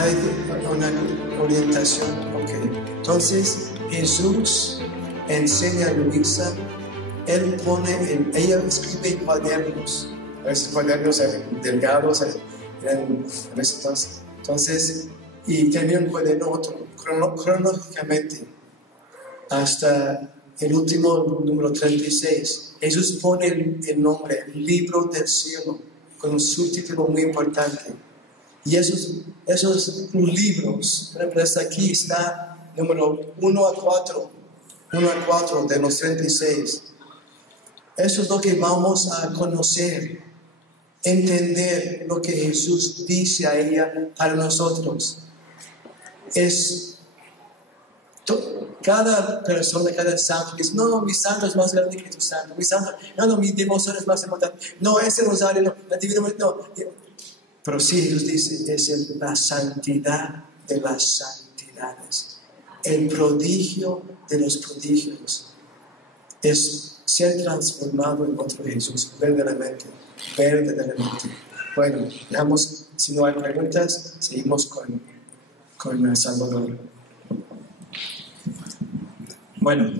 hay una orientación. Okay. Entonces Jesús enseña a Luisa, ella escribe cuadernos. A veces cuadernos eran delgados, eran entonces, y tenía un cuaderno otro, cronológicamente, hasta el último número 36. Jesús pone el nombre, el libro del cielo, con un subtítulo muy importante. Y esos libros, por ejemplo, aquí está número 1 a 4 de los 36. Eso es lo que vamos a conocer, entender lo que Jesús dice a ella para nosotros. Cada persona, cada santo dice, no, mi santo es más grande que tu santo, mi santo, no, mi devoción es más importante, no, ese rosario, no, la divina, no. Pero sí, Jesús dice, es la santidad de las santidades, el prodigio de los prodigios, es ser transformado en otro Jesús, verdaderamente. Bueno, dejamos, si no hay preguntas, seguimos con Salvador. Bueno,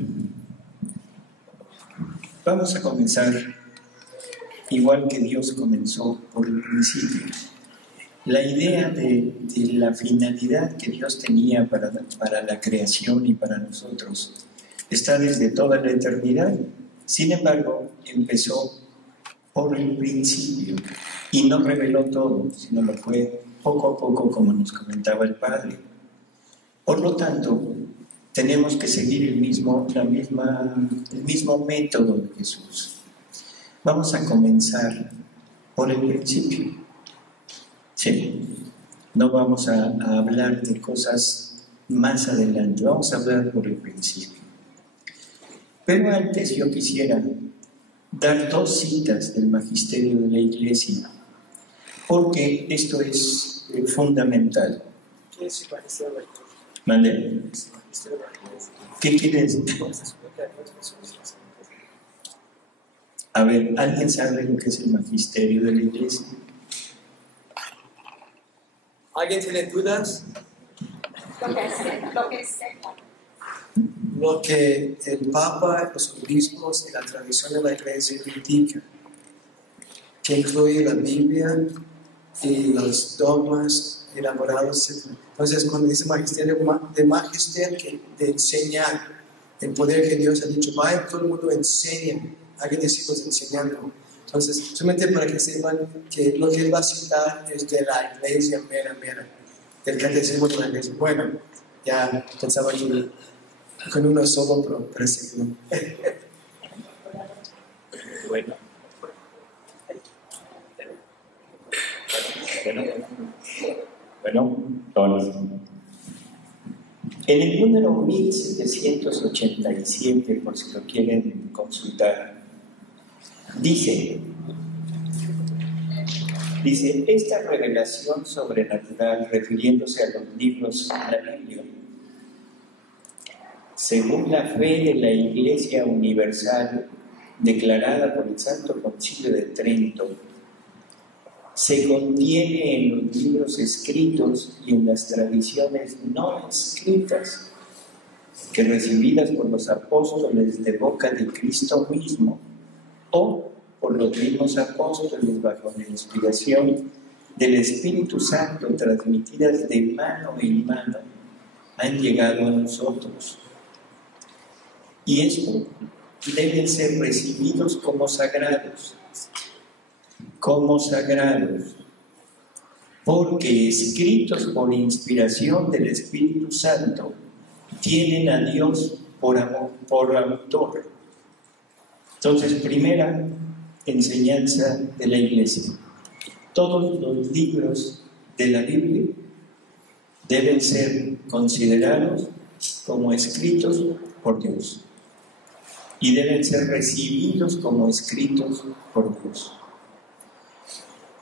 vamos a comenzar igual que Dios comenzó por el principio. La idea de la finalidad que Dios tenía para la creación y para nosotros está desde toda la eternidad. Sin embargo, empezó por el principio y no reveló todo, sino lo fue poco a poco, como nos comentaba el Padre. Por lo tanto, tenemos que seguir el mismo método de Jesús. Vamos a comenzar por el principio. Sí, no vamos a hablar de cosas más adelante, vamos a hablar por el principio. Pero antes yo quisiera dar 2 citas del Magisterio de la Iglesia, porque esto es fundamental. ¿Qué es el Magisterio de la Iglesia? ¿Mande? ¿Qué quiere decir? A ver, ¿alguien sabe lo que es el Magisterio de la Iglesia? ¿Alguien tiene dudas? Lo que el Papa, los obispos y la tradición de la Iglesia indica, que incluye la Biblia y los dogmas elaborados. Entonces, cuando dice magisterio, de magister, de enseñar, el poder que Dios ha dicho, vaya todo el mundo, enseñen, hagan discípulos enseñando. Entonces, solamente para que sepan que lo que él va a citar es de la Iglesia mera, del catecismo de la Iglesia. Bueno, ya pensaba que con uno solo, pero parece que no. Bueno, en el número 1787, por si lo quieren consultar, dice, esta revelación sobrenatural, refiriéndose a los libros de la Biblia, según la fe de la Iglesia Universal, declarada por el Santo Concilio de Trento, se contiene en los libros escritos y en las tradiciones no escritas, que recibidas por los apóstoles de boca de Cristo mismo, o por los mismos apóstoles bajo la inspiración del Espíritu Santo, transmitidas de mano en mano, han llegado a nosotros. Y esto deben ser recibidos como sagrados, porque escritos por inspiración del Espíritu Santo, tienen a Dios por autor. Entonces, primera enseñanza de la Iglesia: todos los libros de la Biblia deben ser considerados como escritos por Dios y deben ser recibidos como escritos por Dios.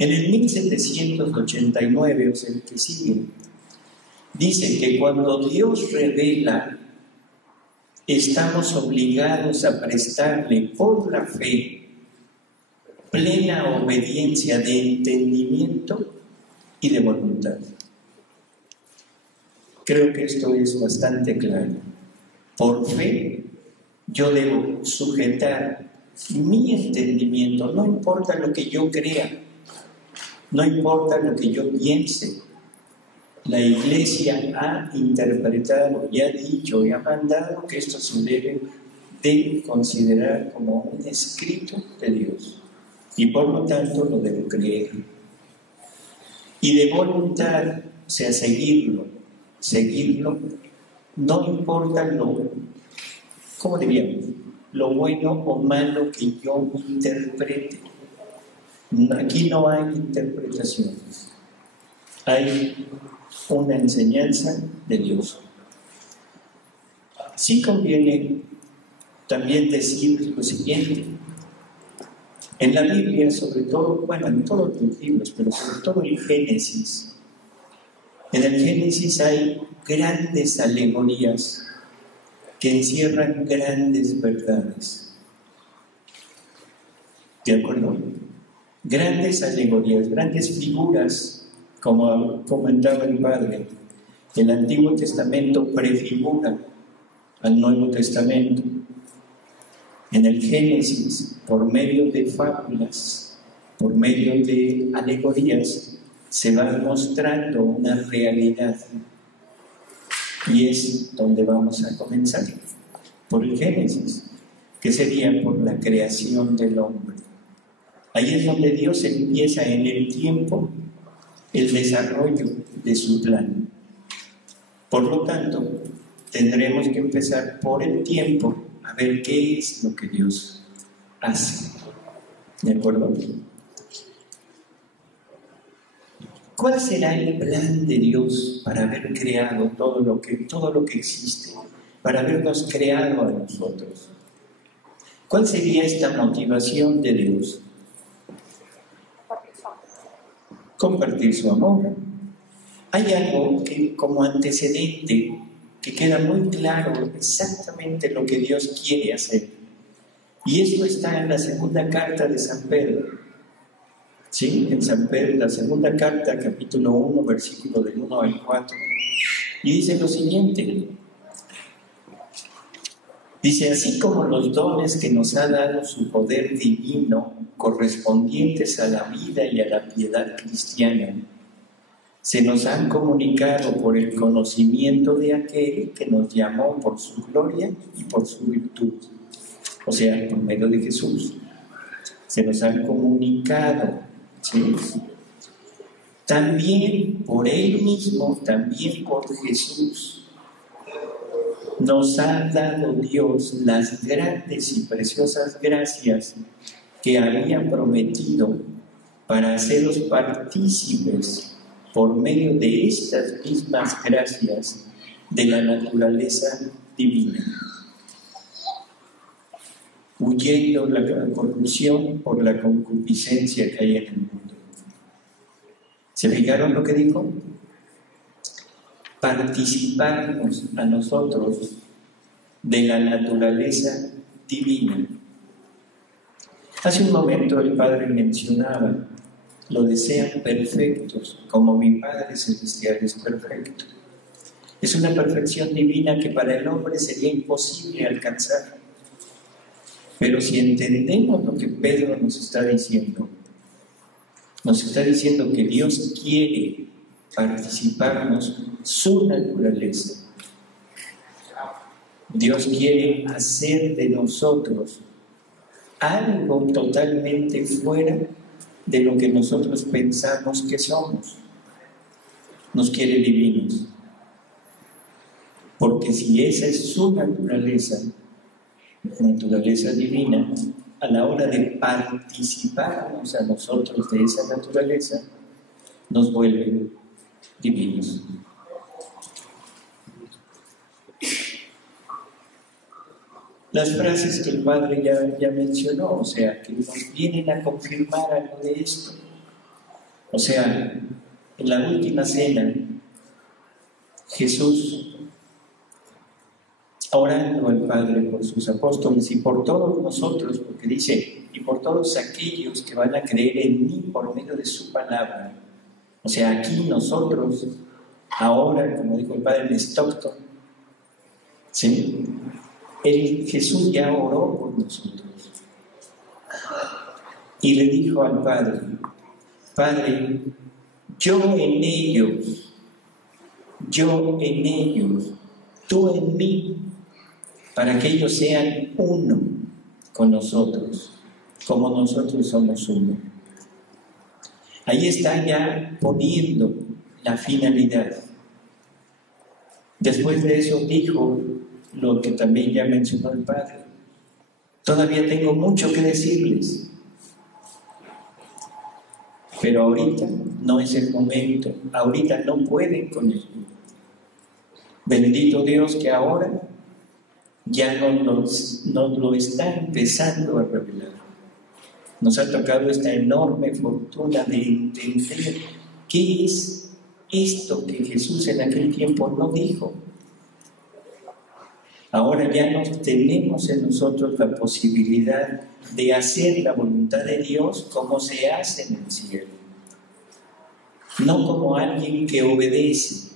En el 1789, o sea, el que sigue, dice que cuando Dios revela, estamos obligados a prestarle por la fe plena obediencia de entendimiento y de voluntad. Creo que esto es bastante claro. Por fe, yo debo sujetar mi entendimiento, no importa lo que yo crea, no importa lo que yo piense. La Iglesia ha interpretado y ha dicho y ha mandado que esto se debe de considerar como un escrito de Dios y por lo tanto lo debo creer. Y de voluntad, o sea, seguirlo, no importa ¿cómo diríamos? Lo bueno o malo que yo interprete. Aquí no hay interpretaciones, hay una enseñanza de Dios. Sí conviene también decir lo siguiente. En la Biblia, sobre todo, bueno, en todos los libros, pero sobre todo en Génesis, en el Génesis hay grandes alegorías que encierran grandes verdades. ¿De acuerdo? Grandes alegorías, grandes figuras, como comentaba el Padre. El Antiguo Testamento prefigura al Nuevo Testamento. En el Génesis, por medio de fábulas, por medio de alegorías, se va mostrando una realidad. Y es donde vamos a comenzar, por el Génesis, que sería por la creación del hombre. Ahí es donde Dios empieza en el tiempo el desarrollo de su plan. Por lo tanto, tendremos que empezar por el tiempo a ver qué es lo que Dios hace. ¿De acuerdo? ¿Cuál será el plan de Dios para haber creado todo lo que existe, para habernos creado a nosotros? ¿Cuál sería esta motivación de Dios? Compartir su amor. Hay algo que como antecedente que queda muy claro exactamente lo que Dios quiere hacer. Y esto está en la segunda carta de San Pedro. ¿Sí? En San Pedro, la segunda carta, capítulo 1, versículo del 1 al 4. Y dice lo siguiente. Dice, así como los dones que nos ha dado su poder divino, correspondientes a la vida y a la piedad cristiana, se nos han comunicado por el conocimiento de aquel que nos llamó por su gloria y por su virtud, o sea, por medio de Jesús. Se nos han comunicado, ¿sí? También por Él mismo, también por Jesús, nos ha dado Dios las grandes y preciosas gracias que había prometido para haceros partícipes por medio de estas mismas gracias de la naturaleza divina, huyendo la corrupción por la concupiscencia que hay en el mundo. ¿Se fijaron lo que dijo? Participarnos a nosotros de la naturaleza divina. Hace un momento el Padre mencionaba, lo desean perfectos, como mi Padre Celestial es perfecto. Es una perfección divina que para el hombre sería imposible alcanzar. Pero si entendemos lo que Pedro nos está diciendo que Dios quiere participarnos su naturaleza. Dios quiere hacer de nosotros algo totalmente fuera de lo que nosotros pensamos que somos. Nos quiere divinos. Porque si esa es su naturaleza divina, a la hora de participarnos a nosotros de esa naturaleza, nos vuelve divinos. Las frases que el Padre ya mencionó, o sea, que nos vienen a confirmar algo de esto. O sea, en la última cena, Jesús, orando al Padre por sus apóstoles y por todos nosotros, porque dice, y por todos aquellos que van a creer en mí por medio de su palabra. O sea, aquí nosotros ahora, como dijo el padre Stockton, ¿sí? Jesús ya oró por nosotros y le dijo al Padre: Padre, yo en ellos, tú en mí, para que ellos sean uno con nosotros, como nosotros somos uno. Ahí está ya poniendo la finalidad. Después de eso dijo lo que también ya mencionó el Padre: todavía tengo mucho que decirles, pero ahorita no es el momento, ahorita no pueden con esto. Bendito Dios que ahora ya nos lo está empezando a revelar. Nos ha tocado esta enorme fortuna de entender qué es esto que Jesús en aquel tiempo no dijo. Ahora ya tenemos en nosotros la posibilidad de hacer la voluntad de Dios como se hace en el cielo. No como alguien que obedece,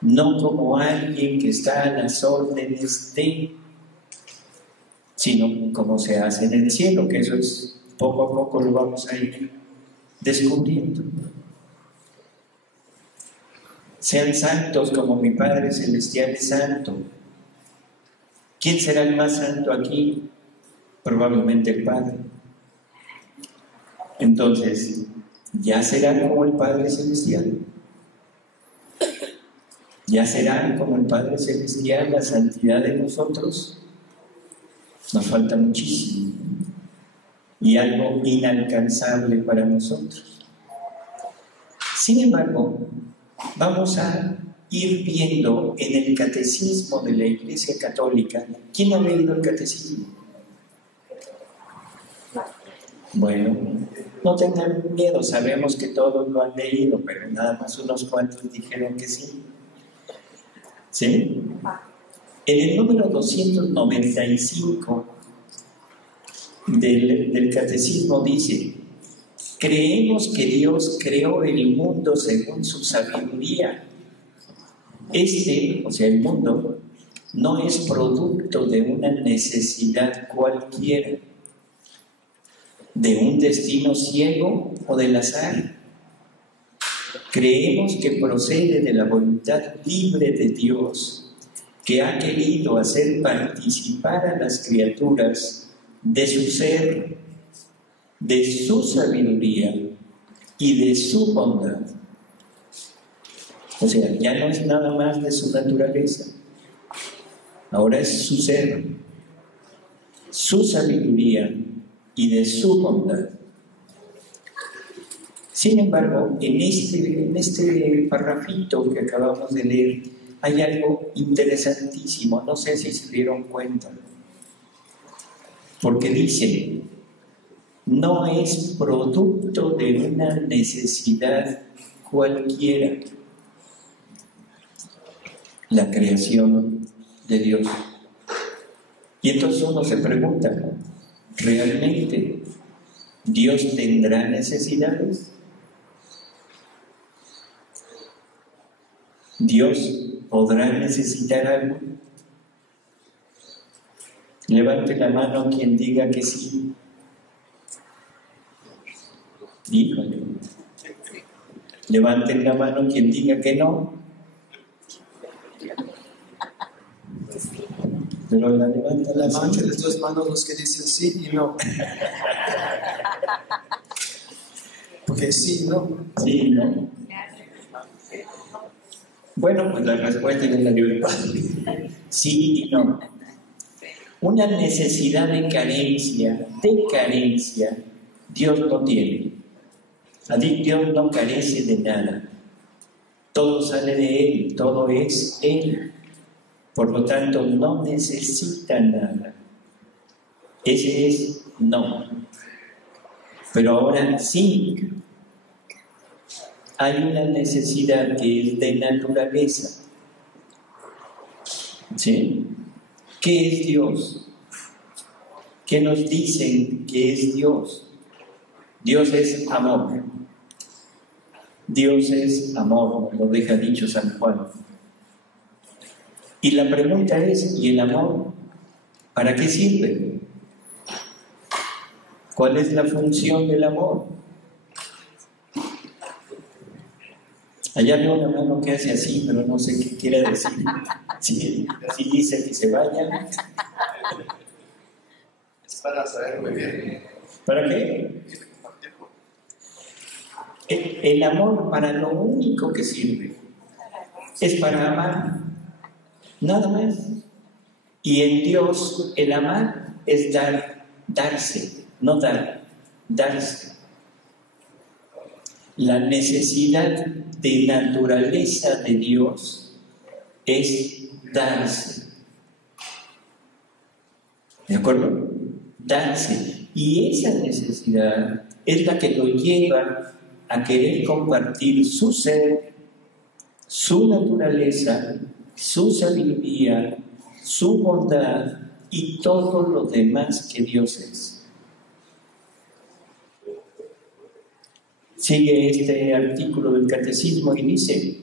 no como alguien que está a las órdenes de, sino como se hace en el cielo, que eso es poco a poco lo vamos a ir descubriendo. Sean santos como mi Padre Celestial es santo. ¿Quién será el más santo aquí? Probablemente el Padre. Entonces, ¿ya será como el Padre Celestial? ¿Ya será como el Padre Celestial la santidad de nosotros? Nos falta muchísimo y algo inalcanzable para nosotros. Sin embargo, vamos a ir viendo en el catecismo de la Iglesia Católica. ¿Quién ha leído el catecismo? Bueno, no tengan miedo, sabemos que todos lo han leído, pero nada más unos cuantos dijeron que sí. ¿Sí? En el número 295 del catecismo dice: creemos que Dios creó el mundo según su sabiduría. O sea, el mundo, no es producto de una necesidad cualquiera, de un destino ciego o del azar. Creemos que procede de la voluntad libre de Dios, que ha querido hacer participar a las criaturas de su ser, de su sabiduría y de su bondad. O sea, ya no es nada más de su naturaleza, ahora es su ser, su sabiduría y de su bondad. Sin embargo, en este parrafito que acabamos de leer hay algo interesantísimo, no sé si se dieron cuenta, porque dice: no es producto de una necesidad cualquiera la creación de Dios. Y entonces uno se pregunta: ¿realmente Dios tendrá necesidades? ¿Dios podrá necesitar algo? Levante la mano quien diga que sí. Híjole. Levanten la mano quien diga que no. Pero la levanta la mano. Levanten las dos manos los que dicen sí y no. Porque sí, no. Sí, no. Bueno, pues la respuesta ya la dio el Padre. Sí y no. Una necesidad de carencia, Dios no tiene. Dios no carece de nada. Todo sale de Él, todo es Él. Por lo tanto, no necesita nada. Ese es no. Pero ahora sí, hay una necesidad que es de naturaleza. ¿Sí? ¿Qué es Dios? ¿Qué nos dicen que es Dios? Dios es amor. Dios es amor, lo deja dicho San Juan. Y la pregunta es, ¿y el amor para qué sirve? ¿Cuál es la función del amor? Allá veo una mano que hace así, pero no sé qué quiere decir. Si dice que se vaya. Es para saber muy bien. ¿Para qué? El amor para lo único que sirve es para amar, nada más. Y en Dios el amar es darse, no darse. La necesidad de naturaleza de Dios es darse. ¿De acuerdo? Darse. Y esa necesidad es la que lo lleva a querer compartir su ser, su naturaleza, su sabiduría, su bondad y todo lo demás que Dios es. Sigue este artículo del Catecismo y dice: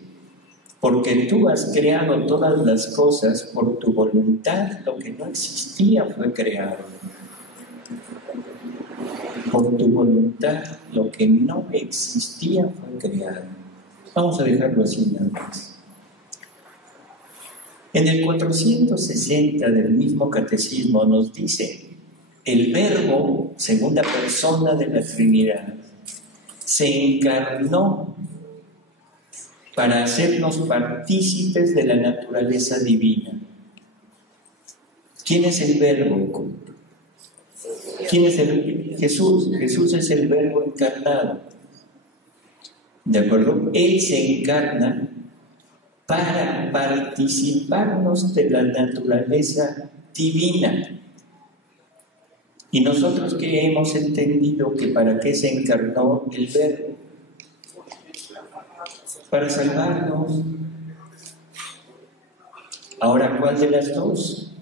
porque tú has creado todas las cosas por tu voluntad, lo que no existía fue creado. Por tu voluntad, lo que no existía fue creado. Vamos a dejarlo así nada más. En el 460 del mismo Catecismo nos dice: el Verbo, segunda persona de la Trinidad, se encarnó para hacernos partícipes de la naturaleza divina. ¿Quién es el Verbo? ¿Quién es Jesús? Jesús es el Verbo encarnado. ¿De acuerdo? Él se encarna para participarnos de la naturaleza divina. Y nosotros que hemos entendido que para qué se encarnó el Verbo, para salvarnos. Ahora, ¿cuál de las dos?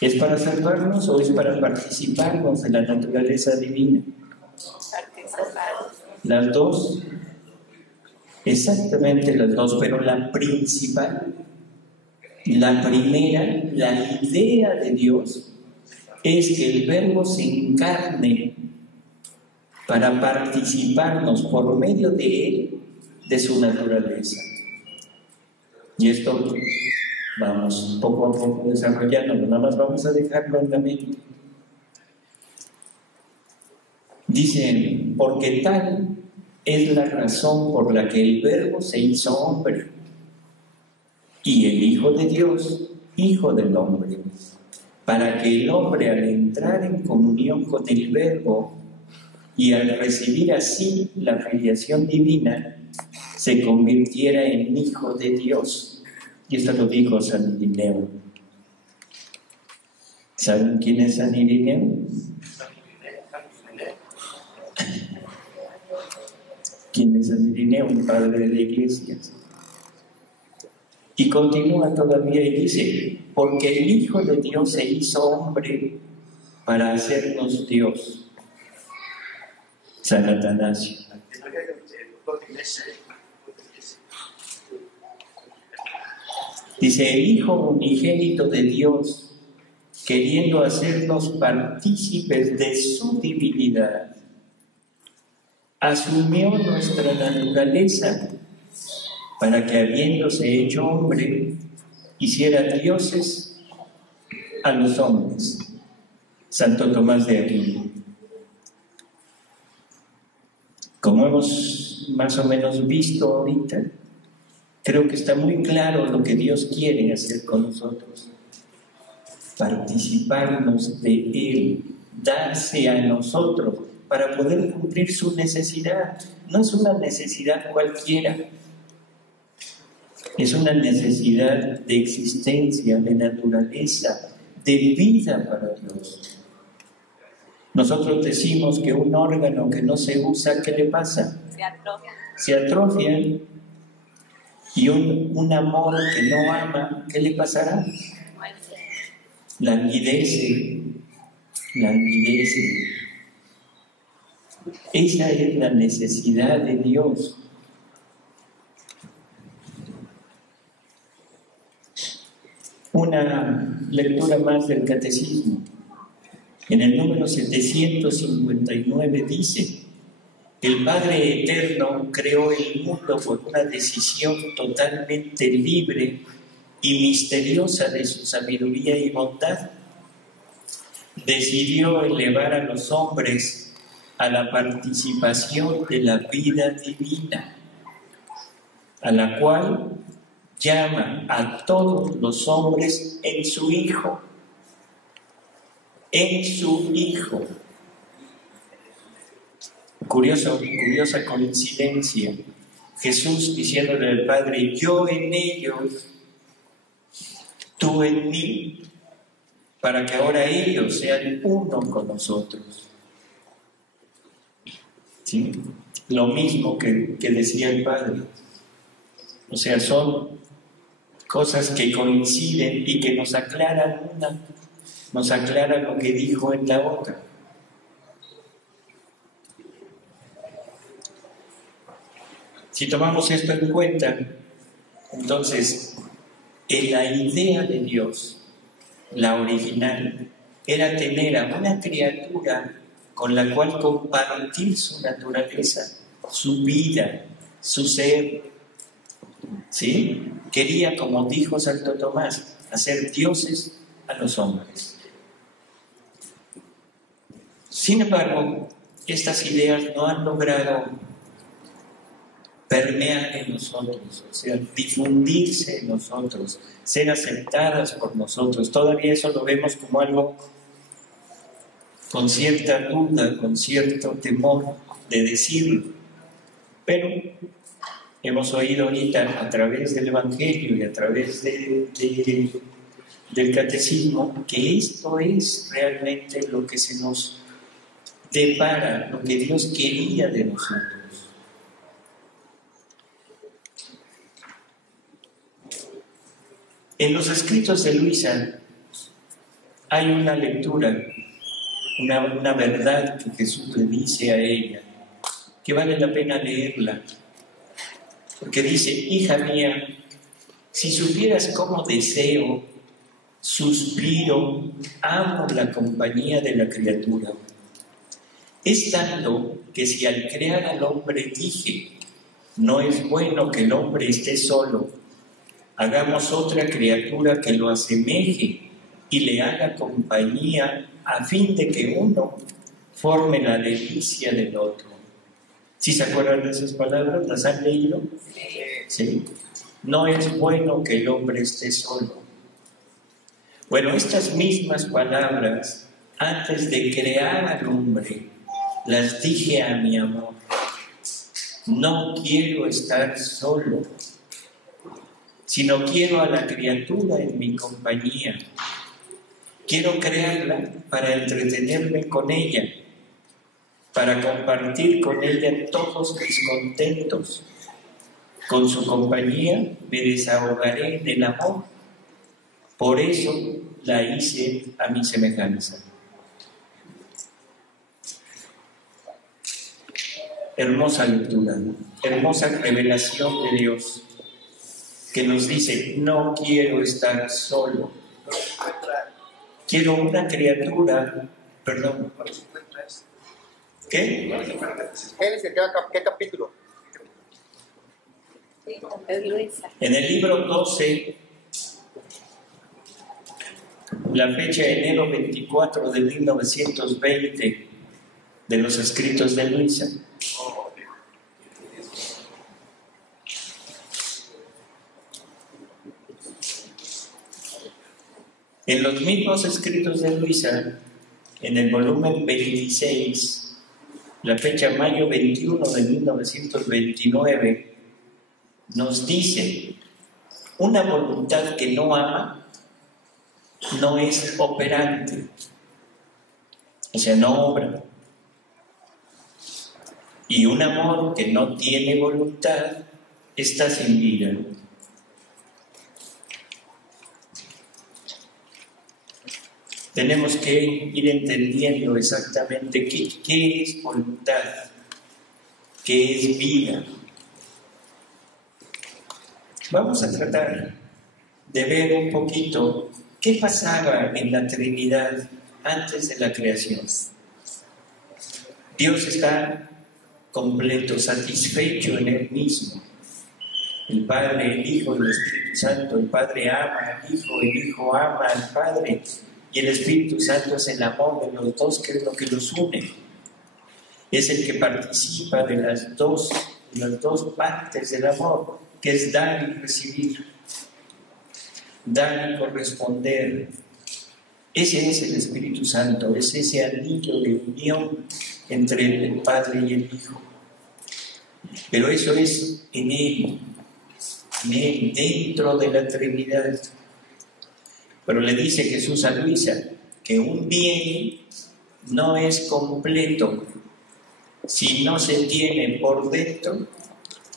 ¿Es para salvarnos o es para participarnos de la naturaleza divina? Las dos. Exactamente las dos, pero la principal, la primera, la idea de Dios es que el Verbo se encarne para participarnos por medio de Él, de su naturaleza. Y esto vamos poco a poco desarrollando, nada más vamos a dejarlo en la mente. Dicen, porque tal es la razón por la que el Verbo se hizo hombre y el Hijo de Dios, Hijo del hombre, para que el hombre, al entrar en comunión con el Verbo y al recibir así la filiación divina, se convirtiera en Hijo de Dios. Y esto lo dijo San Irineo. ¿Saben quién es San Irineo? ¿Quién es San Irineo? Un padre de la Iglesia. Y continúa todavía y dice, porque el Hijo de Dios se hizo hombre para hacernos Dios. San Atanasio. Dice, el Hijo unigénito de Dios, queriendo hacernos partícipes de su divinidad, asumió nuestra naturaleza para que, habiéndose hecho hombre, hiciera dioses a los hombres. Santo Tomás de Aquino. Como hemos más o menos visto ahorita, creo que está muy claro lo que Dios quiere hacer con nosotros. Participarnos de Él, darse a nosotros para poder cumplir su necesidad. No es una necesidad cualquiera, es una necesidad de existencia, de naturaleza, de vida para Dios. Nosotros decimos que un órgano que no se usa, ¿qué le pasa? Se atrofia. Y un amor que no ama, ¿qué le pasará? Languidece. Esa es la necesidad de Dios, una lectura más del Catecismo. En el número 759 dice: el Padre Eterno creó el mundo por una decisión totalmente libre y misteriosa de su sabiduría y bondad. Decidió elevar a los hombres a la participación de la vida divina, a la cual llama a todos los hombres en su Hijo. En su Hijo. Curiosa coincidencia. Jesús diciéndole al Padre: yo en ellos, tú en mí, para que ahora ellos sean uno con nosotros. ¿Sí? Lo mismo que decía el Padre. O sea, son cosas que coinciden y que nos aclaran nos aclara lo que dijo en la otra. Si tomamos esto en cuenta, entonces, la idea de Dios, la original, era tener a una criatura con la cual compartir su naturaleza, su vida, su ser. ¿Sí? Quería, como dijo Santo Tomás, hacer dioses a los hombres. Sin embargo, estas ideas no han logrado permear en nosotros, o sea, difundirse en nosotros, ser aceptadas por nosotros. Todavía eso lo vemos como algo con cierta duda, con cierto temor de decirlo. Pero hemos oído ahorita a través del Evangelio y a través del Catecismo que esto es realmente lo que se nos depara, lo que Dios quería de nosotros. En los escritos de Luisa hay una lectura, una verdad que Jesús le dice a ella, que vale la pena leerla, porque dice: hija mía, si supieras cómo deseo, suspiro, amo la compañía de la criatura. Es tanto que si al crear al hombre dije: no es bueno que el hombre esté solo, hagamos otra criatura que lo asemeje y le haga compañía, a fin de que uno forme la delicia del otro. ¿Sí se acuerdan de esas palabras? ¿Las han leído? Sí. No es bueno que el hombre esté solo. Bueno, estas mismas palabras, antes de crear al hombre, las dije a mi amor. No quiero estar solo, sino quiero a la criatura en mi compañía. Quiero crearla para entretenerme con ella, para compartir con ella todos mis contentos. Con su compañía me desahogaré en el amor. Por eso la hice a mi semejanza. Hermosa lectura, hermosa revelación de Dios, que nos dice: no quiero estar solo. Quiero una criatura, perdón. ¿Qué? ¿Qué capítulo? En el libro 12, la fecha de enero 24 de 1920, de los escritos de Luisa. En los mismos escritos de Luisa, en el volumen 26, la fecha mayo 21 de 1929, nos dice: una voluntad que no ama no es operante, o sea, no obra. Y un amor que no tiene voluntad está sin vida. Tenemos que ir entendiendo exactamente qué es voluntad, qué es vida. Vamos a tratar de ver un poquito ¿Qué pasaba en la Trinidad antes de la creación? Dios está completo, satisfecho en Él mismo. El Padre, el Hijo y el Espíritu Santo. El Padre ama al Hijo, el Hijo ama al Padre. Y el Espíritu Santo es el amor de los dos, que es lo que los une. Es el que participa de las dos partes del amor, que es dar y recibir. Dar y corresponder. Ese es el Espíritu Santo, es ese anillo de unión entre el Padre y el Hijo. Pero eso es en Él, dentro de la Trinidad. Pero le dice Jesús a Luisa que un bien no es completo si no se tiene por dentro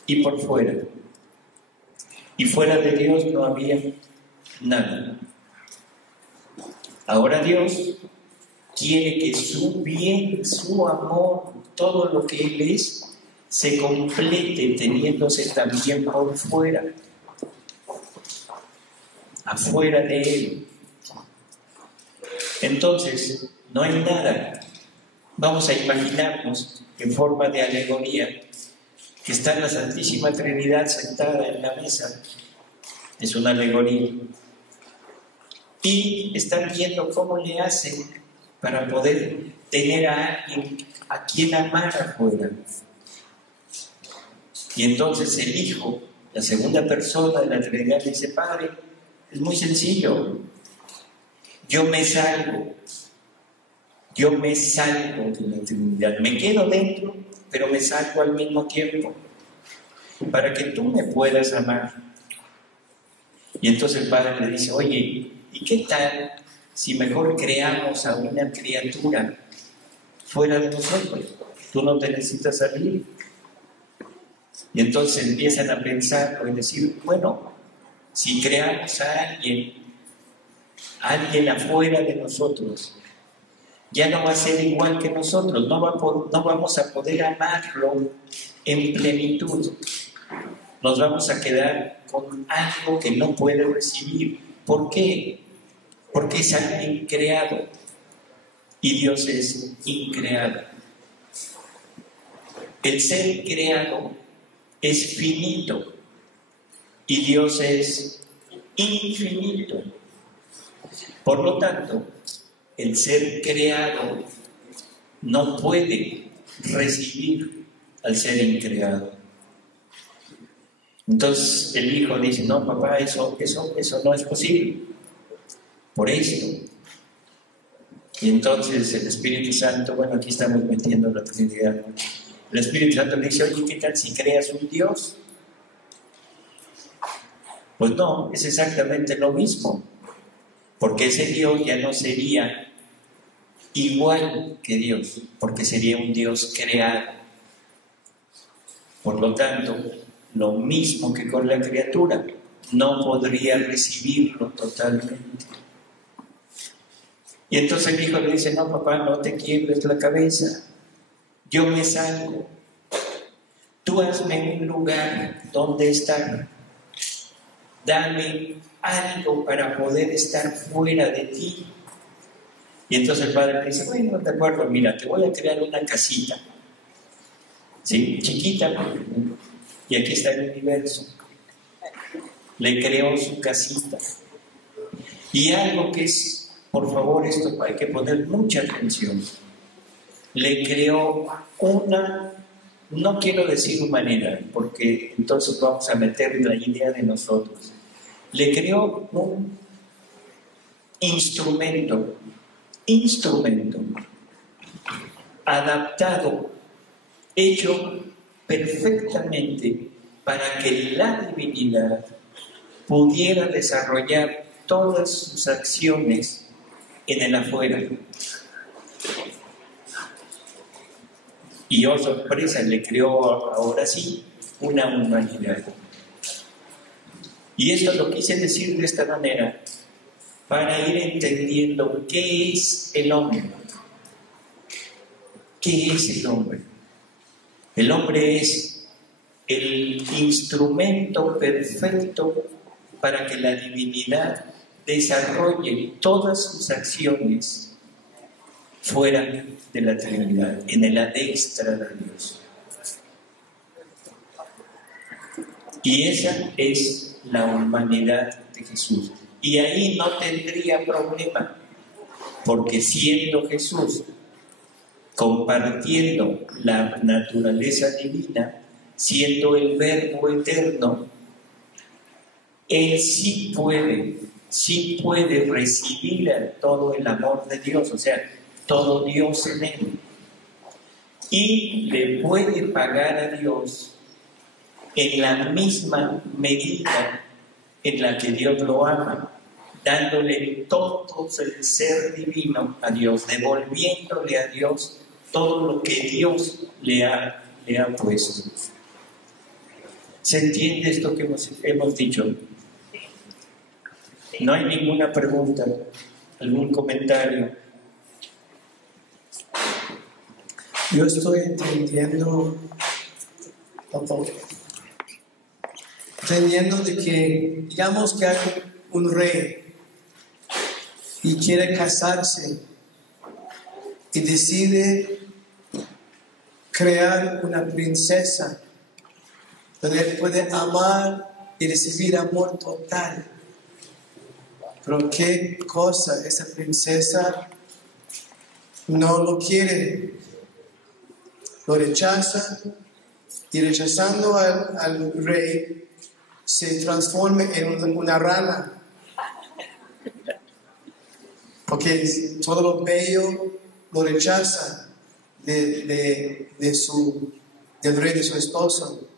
y por fuera. Y fuera de Dios no había nada. Ahora Dios quiere que su bien, su amor, todo lo que Él es, se complete teniéndose también por fuera, afuera de Él. Entonces, no hay nada. Vamos a imaginarnos, en forma de alegoría, que está la Santísima Trinidad sentada en la mesa. Es una alegoría. Y están viendo cómo le hacen para poder tener a alguien a quien amar afuera. Y entonces el Hijo, la segunda persona de la Trinidad, le dice: Padre, es muy sencillo. Yo me salgo de la Trinidad. Me quedo dentro, pero me salgo al mismo tiempo, para que tú me puedas amar. Y entonces el Padre le dice: oye, ¿y qué tal si mejor creamos a una criatura fuera de nosotros? Tú no te necesitas salir. Y entonces empiezan a pensar y decir: bueno, si creamos a alguien afuera de nosotros, ya no va a ser igual que nosotros, no vamos a poder amarlo en plenitud. Nos vamos a quedar con algo que no puede recibir. ¿Por qué? Porque es alguien creado y Dios es increado. El ser creado es finito y Dios es infinito. Por lo tanto, el ser creado no puede recibir al ser increado. Entonces el Hijo dice: no, papá, eso no es posible. Por esto. Y entonces el Espíritu Santo, bueno, aquí estamos metiendo la Trinidad. El Espíritu Santo le dice: oye, ¿qué tal si creas un Dios? Pues no, es exactamente lo mismo. Porque ese Dios ya no sería igual que Dios, porque sería un Dios creado. Por lo tanto, lo mismo que con la criatura, no podría recibirlo totalmente. Y entonces el Hijo le dice: no, papá, no te quiebres la cabeza, yo me salgo, tú hazme un lugar donde estar, dame algo para poder estar fuera de ti. Y entonces el Padre le dice: bueno, de acuerdo, mira, te voy a crear una casita, ¿sí? Chiquita, y aquí está el universo. Le creó su casita. Y algo que es, por favor, esto hay que poner mucha atención. Le creó una, no quiero decir humanidad, porque entonces vamos a meter la idea de nosotros. Le creó un instrumento adaptado, hecho perfectamente para que la divinidad pudiera desarrollar todas sus acciones en el afuera. Y oh sorpresa, le creó ahora sí una humanidad. Y esto lo quise decir de esta manera para ir entendiendo qué es el hombre. ¿Qué es el hombre? El hombre es el instrumento perfecto para que la divinidad desarrolle todas sus acciones fuera de la Trinidad, en el adextra de Dios. Y esa es la humanidad de Jesús. Y ahí no tendría problema, porque siendo Jesús, compartiendo la naturaleza divina, siendo el Verbo eterno, Él sí puede recibir todo el amor de Dios, o sea, todo Dios en Él. Y le puede pagar a Dios en la misma medida en la que Dios lo ama, dándole todo el ser divino a Dios, devolviéndole a Dios todo lo que Dios le ha puesto. ¿Se entiende esto que hemos dicho? ¿No hay ninguna pregunta? ¿Algún comentario? Yo estoy entendiendo de que, digamos que hay un rey y quiere casarse y decide crear una princesa donde él puede amar y recibir amor total. Pero qué cosa, esa princesa no lo quiere, lo rechaza, y rechazando al rey se transforma en una rana, porque todo lo bello lo rechaza del rey, de su esposo,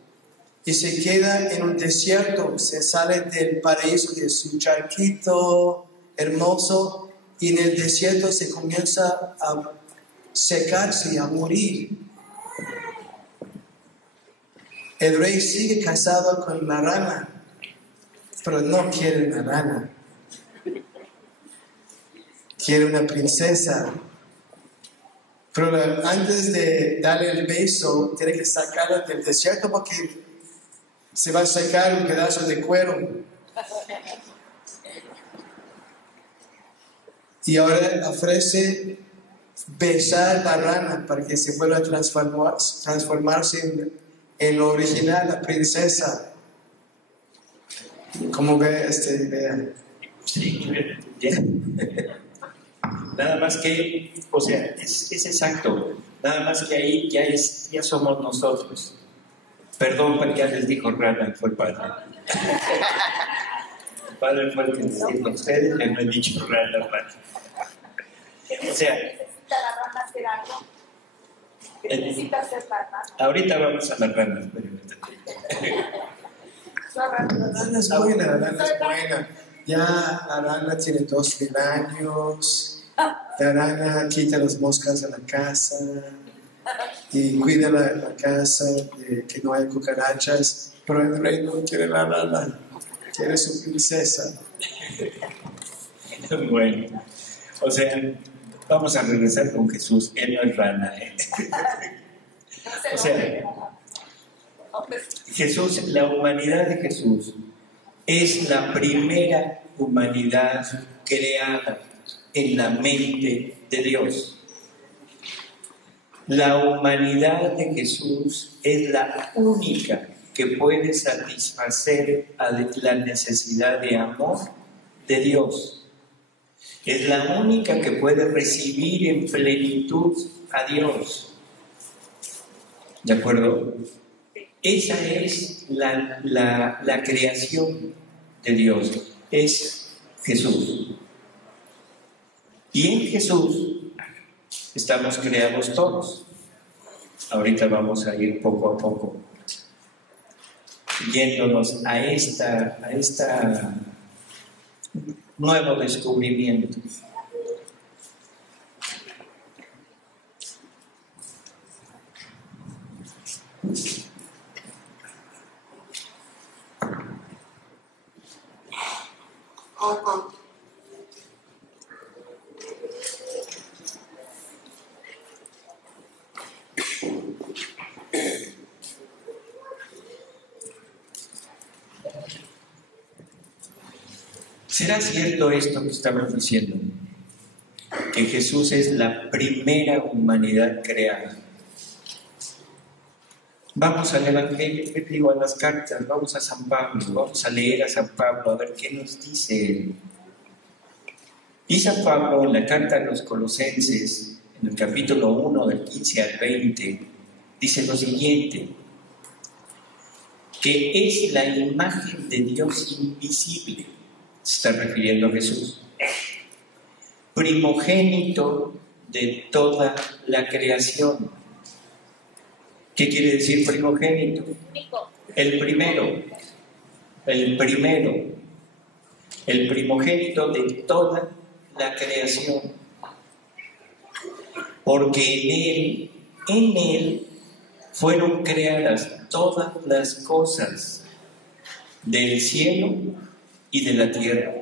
y se queda en un desierto, se sale del paraíso, de su charquito hermoso, y en el desierto se comienza a secarse, a morir. El rey sigue casado con la rana, pero no quiere una rana, quiere una princesa. Pero antes de darle el beso, tiene que sacarla del desierto porque se va a sacar un pedazo de cuero. Y ahora ofrece besar la rana para que se vuelva a transformarse en lo original, la princesa. ¿Cómo ve esta idea? Sí, bien. Nada más que, o sea, es exacto. Nada más que ahí ya somos nosotros. Perdón, porque ya les dijo rana, fue el padre. El padre fue el que les dijo a ustedes, que no he dicho rana. O sea, ¿Necesita la rana hacer algo? ¿Qué necesita hacer la rana? ahorita vamos a las ranas. La rana es buena, la rana es buena. Ya la rana tiene 2000 años. La rana quita las moscas de la casa y cuida la casa de que no haya cucarachas. Pero el rey no quiere la rana, quiere su princesa. Bueno, o sea, vamos a regresar con Jesús. Él no es rana. O sea, Jesús, la humanidad de Jesús es la primera humanidad creada en la mente de Dios. La humanidad de Jesús es la única que puede satisfacer a la necesidad de amor de Dios. Es la única que puede recibir en plenitud a Dios. ¿De acuerdo? Esa es la creación de Dios, es Jesús. Y en Jesús estamos creados todos. Ahorita vamos a ir poco a poco yéndonos a esta nuevo descubrimiento. ¿Será cierto esto que estamos diciendo? Que Jesús es la primera humanidad creada. Vamos al Evangelio, digo, a las cartas, vamos a San Pablo, vamos a leer a San Pablo, a ver qué nos dice él. Y San Pablo, en la carta a los Colosenses, en el capítulo 1, del 15 al 20, dice lo siguiente, que es la imagen de Dios invisible, se está refiriendo a Jesús, primogénito de toda la creación. ¿Qué quiere decir primogénito? El primero, el primogénito de toda la creación. Porque en Él fueron creadas todas las cosas del cielo y de la tierra,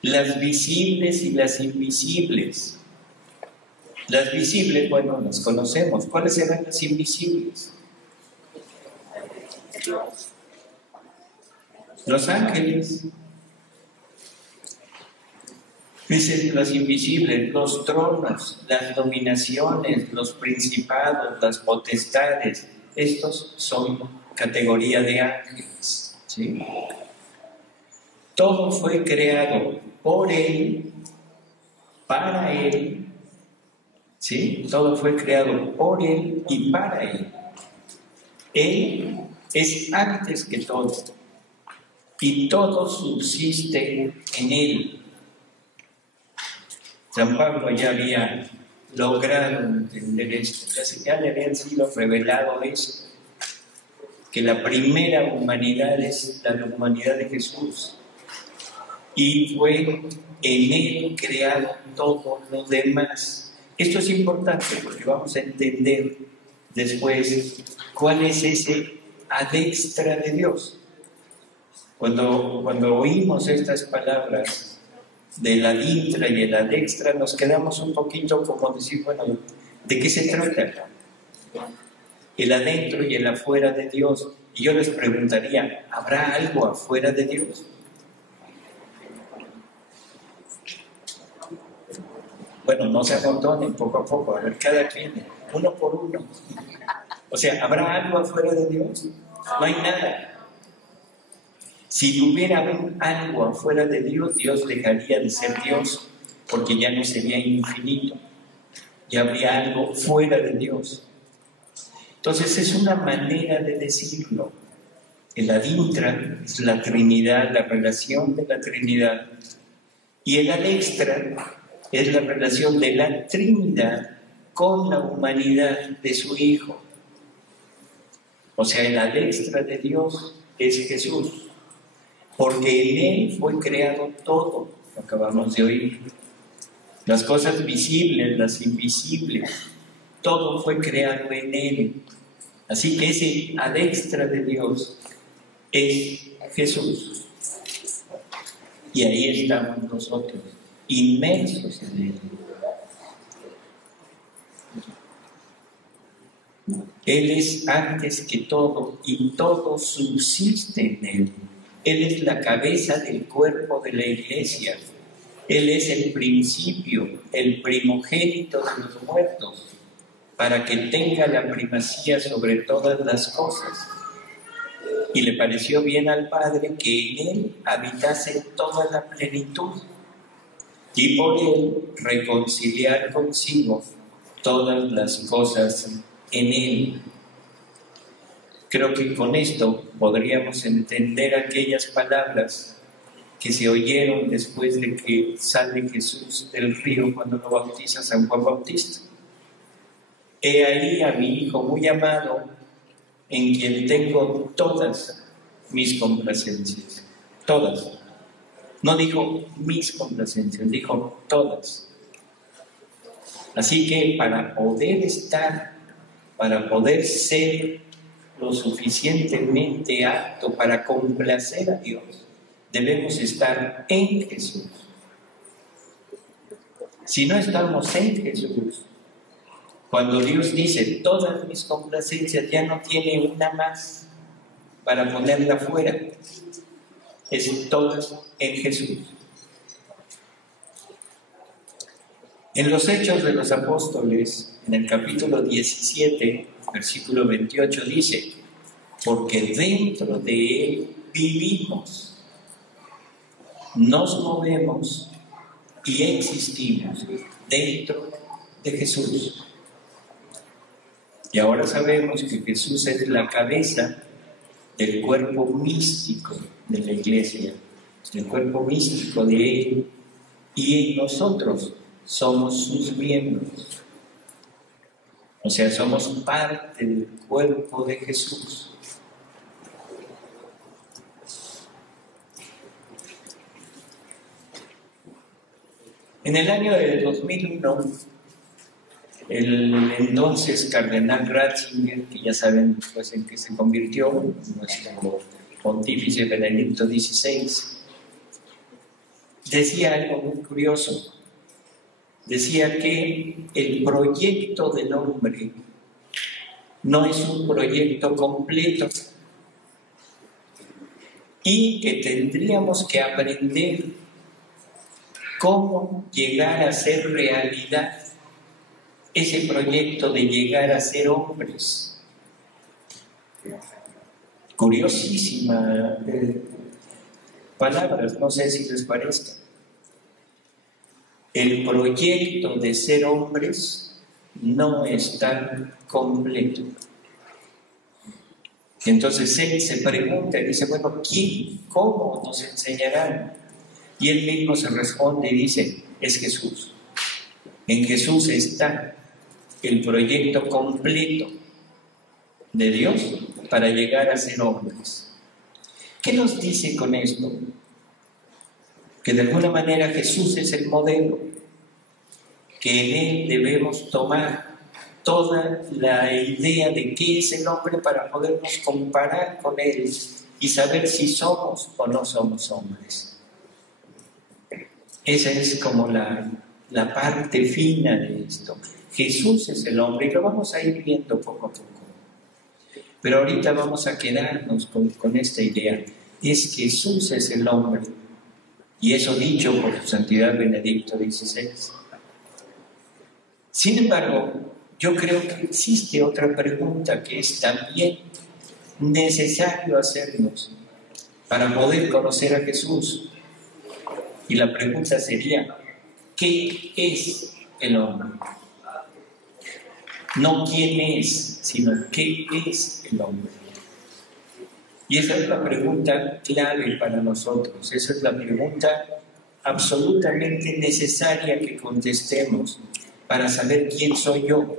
las visibles y las invisibles. Las visibles, bueno, las conocemos. ¿Cuáles eran las invisibles? Los ángeles. Dicen los invisibles, los tronos, las dominaciones, los principados, las potestades. Estos son categoría de ángeles, ¿sí? Todo fue creado por Él, para Él, ¿sí? Todo fue creado por Él y para Él. Él es antes que todo y todo subsiste en Él. San Pablo ya había logrado entender esto, ya le habían sido revelado eso, que la primera humanidad es la humanidad de Jesús y fue en Él creado todo lo demás. Esto es importante porque vamos a entender después cuál es ese adextra de Dios. Cuando oímos estas palabras del adintra y el adextra, nos quedamos un poquito como decir, bueno, ¿de qué se trata? El adentro y el afuera de Dios. Y yo les preguntaría, ¿habrá algo afuera de Dios? Bueno, no se amontonen poco a poco, a ver, cada quien, uno por uno. O sea, ¿habrá algo afuera de Dios? No hay nada. Si hubiera algo afuera de Dios, Dios dejaría de ser Dios, porque ya no sería infinito. Ya habría algo fuera de Dios. Entonces es una manera de decirlo. El adintra es la Trinidad, la relación de la Trinidad. Y el adextra es la relación de la Trinidad con la humanidad de su Hijo. O sea, el adextra de Dios es Jesús. Porque en Él fue creado todo, lo acabamos de oír. Las cosas visibles, las invisibles, todo fue creado en Él. Así que ese adextra de Dios es Jesús. Y ahí estamos nosotros, inmersos en Él. Él es antes que todo y todo subsiste en Él. Él es la cabeza del cuerpo de la iglesia. Él es el principio, el primogénito de los muertos, para que tenga la primacía sobre todas las cosas. Y le pareció bien al Padre que en Él habitase toda la plenitud, y por Él reconciliar consigo todas las cosas en Él. Creo que con esto podríamos entender aquellas palabras que se oyeron después de que sale Jesús del río cuando lo bautiza San Juan Bautista. He ahí a mi Hijo muy amado, en quien tengo todas mis complacencias. Todas. No dijo mis complacencias, dijo todas. Así que para poder estar, para poder ser lo suficientemente apto para complacer a Dios, debemos estar en Jesús. Si no estamos en Jesús, cuando Dios dice todas mis complacencias, ya no tiene una más para ponerla fuera. es todas en Jesús. En los Hechos de los Apóstoles, en el capítulo 17, versículo 28, dice: porque dentro de Él vivimos, nos movemos y existimos dentro de Jesús. Y ahora sabemos que Jesús es la cabeza del cuerpo místico de la Iglesia, del cuerpo místico de Él, y nosotros somos sus miembros. O sea, somos parte del cuerpo de Jesús. En el año de 2001, el entonces cardenal Ratzinger, que ya saben después en qué se convirtió, nuestro pontífice Benedicto XVI, decía algo muy curioso. Decía que el proyecto del hombre no es un proyecto completo y que tendríamos que aprender cómo llegar a ser realidad ese proyecto de llegar a ser hombres. Curiosísima palabras, no sé si les parezca. El proyecto de ser hombres no está completo. Entonces él se pregunta y dice: bueno, ¿quién, cómo nos enseñarán? Y él mismo se responde y dice: es Jesús. En Jesús está el proyecto completo de Dios para llegar a ser hombres. ¿Qué nos dice con esto? Que de alguna manera Jesús es el modelo, que en Él debemos tomar toda la idea de qué es el hombre para podernos comparar con Él y saber si somos o no somos hombres. Esa es como la parte fina de esto. Jesús es el hombre y lo vamos a ir viendo poco a poco. Pero ahorita vamos a quedarnos con esta idea. Es Jesús es el hombre. Y eso dicho por su santidad Benedicto XVI. Sin embargo, yo creo que existe otra pregunta que es también necesario hacernos para poder conocer a Jesús. Y la pregunta sería: ¿qué es el hombre? No quién es, sino qué es el hombre. Y esa es la pregunta clave para nosotros. Esa es la pregunta absolutamente necesaria que contestemos para saber quién soy yo.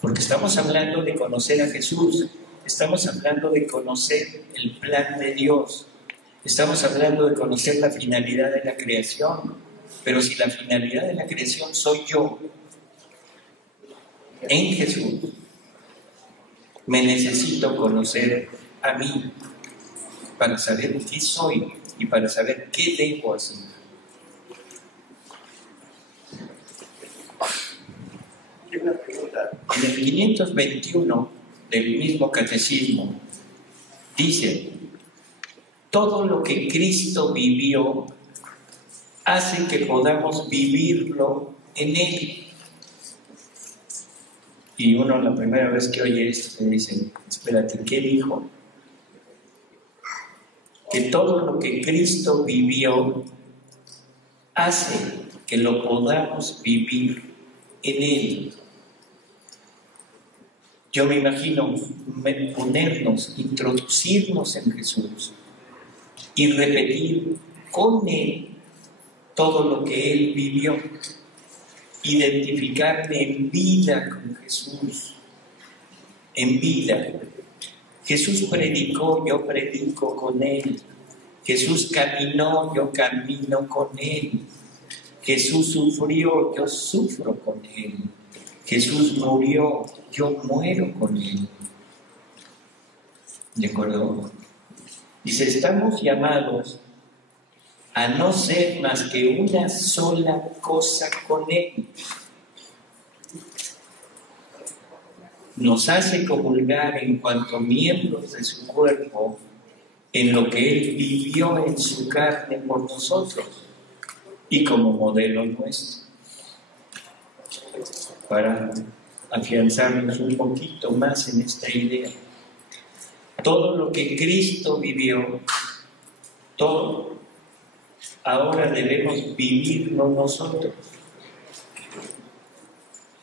Porque estamos hablando de conocer a Jesús, estamos hablando de conocer el plan de Dios, estamos hablando de conocer la finalidad de la creación. Pero si la finalidad de la creación soy yo, en Jesús, me necesito conocer a mí para saber qué soy y para saber qué debo hacer. En el 521 del mismo catecismo dice: todo lo que Cristo vivió hace que podamos vivirlo en Él. Y uno la primera vez que oye esto se dice: espérate, ¿qué dijo? Que todo lo que Cristo vivió hace que lo podamos vivir en Él. Yo me imagino ponernos, introducirnos en Jesús y repetir con Él todo lo que Él vivió. Identificarme en vida con Jesús, en vida. Jesús predicó, yo predico con Él. Jesús caminó, yo camino con Él. Jesús sufrió, yo sufro con Él. Jesús murió, yo muero con Él. ¿De acuerdo? Dice: estamos llamados a no ser más que una sola cosa con Él. Nos hace comulgar en cuanto miembros de su cuerpo en lo que Él vivió en su carne por nosotros y como modelo nuestro, para afianzarnos un poquito más en esta idea. Todo lo que Cristo vivió, todo, ahora debemos vivirlo nosotros.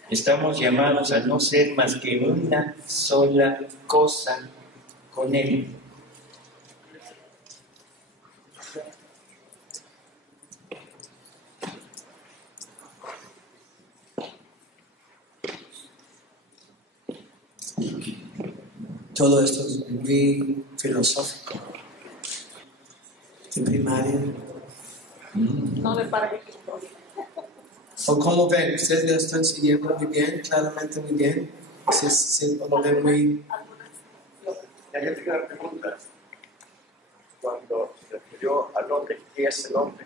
Estamos llamados a no ser más que una sola cosa con Él. Todo esto es muy filosófico. De primaria. No me parece que ¿O cómo ven? ¿Ustedes lo están siguiendo muy bien? Claramente muy bien. ¿Se lo ven muy...? Ya yo tengo una pregunta. Cuando se refirió al hombre, ¿qué es el hombre?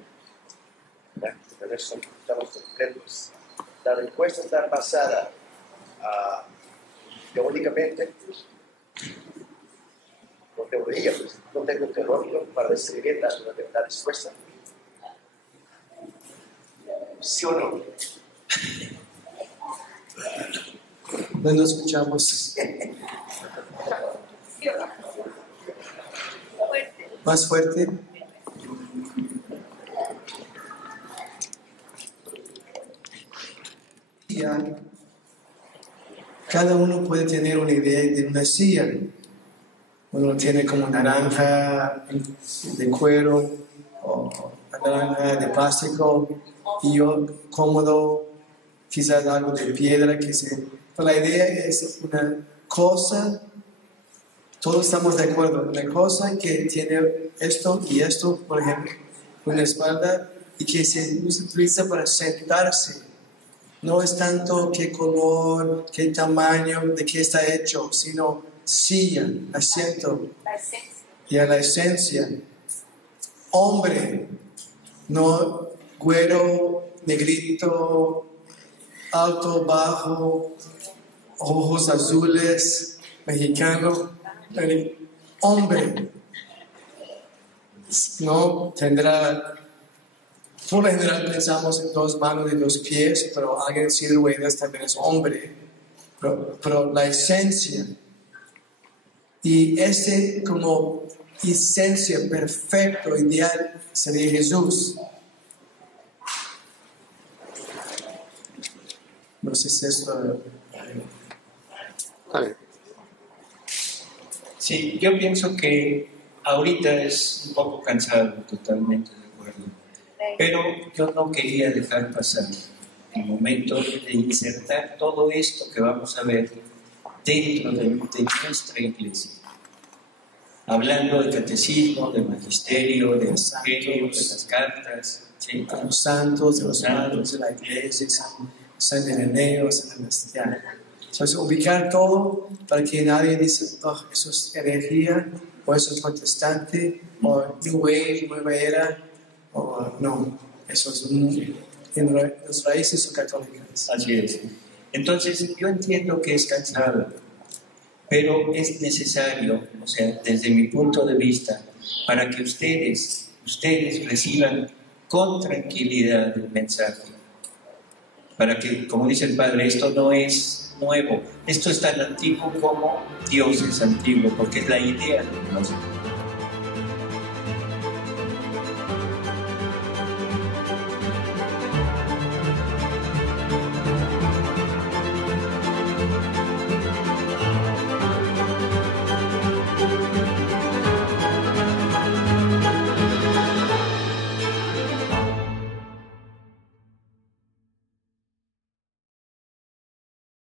Por eso estamos completos. La respuesta está basada teóricamente, no teoría, pues, no tengo teórico para describir la respuesta. ¿Sí o no? No lo escuchamos. Más fuerte. Ya. Cada uno puede tener una idea de una silla. Uno tiene como naranja de cuero o naranja de plástico y yo cómodo, quizás algo de piedra. Pero la idea es una cosa, todos estamos de acuerdo, una cosa que tiene esto y esto, por ejemplo, una espalda y que se utiliza para sentarse. No es tanto qué color, qué tamaño, de qué está hecho, sino silla, asiento, y a la esencia. Hombre, no güero, negrito, alto, bajo, ojos azules, mexicano. Hombre, no tendrá. Por lo general pensamos en 2 manos y 2 pies, pero alguien sin ruedas también es hombre. Pero la esencia, y como esencia perfecto, ideal, sería Jesús. No sé si esto... Sí, yo pienso que ahorita es un poco cansado, totalmente de acuerdo. Pero yo no quería dejar pasar el momento de insertar todo esto que vamos a ver dentro de nuestra iglesia. Hablando de catecismo, de magisterio, de evangelio, de las cartas, ¿sí? De los santos, de los santos de la iglesia, San Ireneo, San Sebastián. Entonces, ubicar todo para que nadie dice, oh, eso es herejía, o eso es protestante, o New Age, nueva era, o no, eso es las raíces son católicas. Así es. Entonces, yo entiendo que es cansado, pero es necesario, o sea, desde mi punto de vista, para que ustedes reciban con tranquilidad el mensaje. Para que, como dice el Padre, esto no es nuevo, esto es tan antiguo como Dios es antiguo, porque es la idea de Dios.